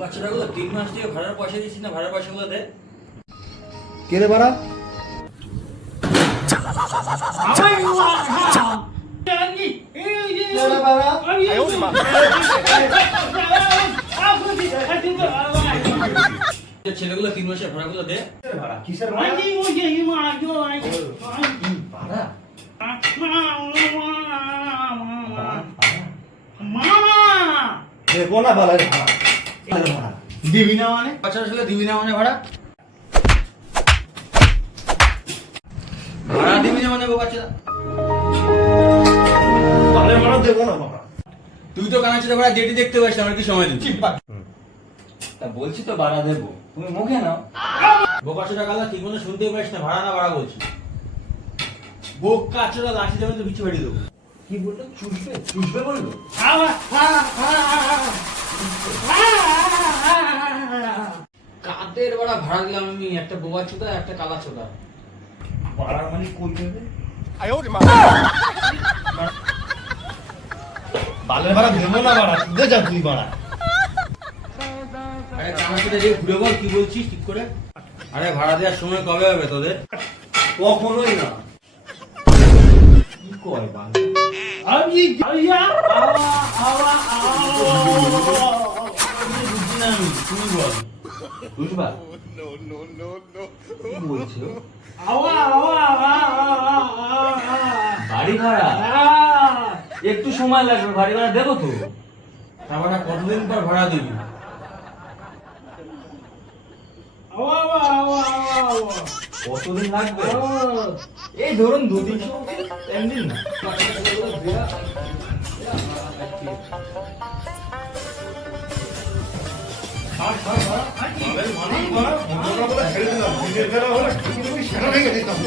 বাচ্চাগুলো 3 মাস থেকে ভাড়ার পয়সা দিচ্ছি না, ভাড়ার পয়সাগুলো দে। কে রে বাড়া? ছেলেগুলো 3 মাসের ভাড়াগুলো দে। কিসের দেবো না বলা দিবি না মানে? বাচ্চারা ছেলে দিবি না মানে ভাড়া? ভাড়া দিবি না মানে বাচ্চারা? তাহলে ভাড়া দেবো না বাবা। তুই তো কানাচিতে ভাড়া ডেটি দেখতে পাইস, আমার কি সময় দিচ্ছি? তা বলছি তো ভাড়া দেবো, তুমি মুখে নাও। বোকাচোরা গালা ঠিক মতো শুনতেই পারিস না, ভাড়া না ভাড়া বলছি। বোকাচোরা লাঠি দেবেন তো পিছু বাড়িয়ে দেবো। কি বললো? চুষবে? চুষবে বললো? কাদের ভাড়া ভাড়া দিলাম আমি? একটা বোবা চোদা, একটা কালা চোদা। বাড়ার মানে কই দেবে? বালের ভাড়া দেবো না বাড়া, দে যা তুই বাড়া। আরে কানাচিতে যে ঘুরে বল, কি বলছিস ঠিক করে? আরে ভাড়া দেওয়ার সময় কবে হবে তোদের? কখনোই না। কি কয় বাল? বুঝছি না আমি, তুমি বল। বুঝবা? কি বলছো? বাড়ি ভাড়া একটু সময় লাগবে, বাড়ি ভাড়া দেবো তো। তারপরে কতদিন পর ভাড়া দিবি? কতদিন লাগবে? এই ধরুন 2-3 দিন না। ছেড়ে দিলাম, দিনের বেলা হলে সেরা ভেঙে দিতাম।